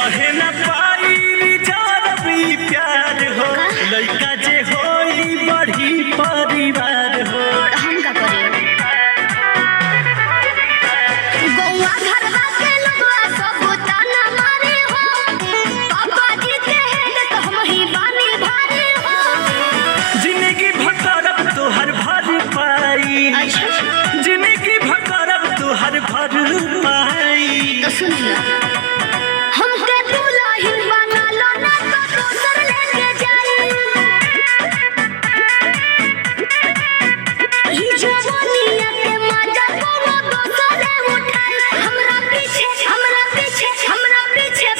रहे न पाई रिजर्व प्यार हो लड़का जे होई बड़ी परिवार हो। हम का करी गौवा घरवा के लोगवा सब ताना मारे हो पापा जी के हेड तो हम ही बानी भारी हो। जिंदगी भकरब तोहर भर पाई जिंदगी भकरब तोहर भर पाई। तो सुन लो हमके दुल्हन बना लो ना तो दोसर लेके जाई। ई जवानिया के मजा कोनो दोसर उठाई। हमरा पीछे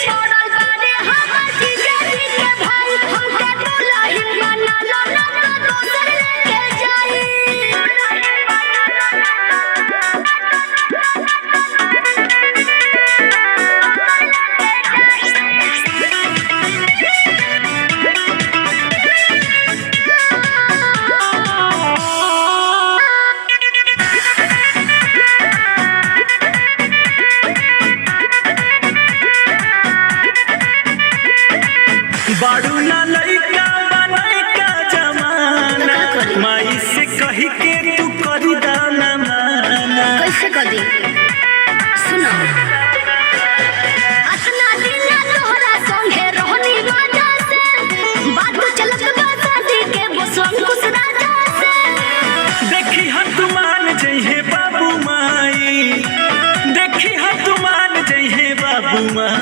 पड़ल बारे हमर जीजाजी के भाई। हमके दुल्हन बना लो ना तो दोसर लेके जाई। बाड़ू ना लइका बनाई का जमाना माई से कही के तू करी दाना माना। कैसे कर दी सुनो अतना दिन तोहरा संगे रहनी मजा से बात चलत बा शादी के बसवन कुछ राजा से। देखी हम तू मान जइहे बाबू माई देखी हम तू मान जइहे बाबू माई।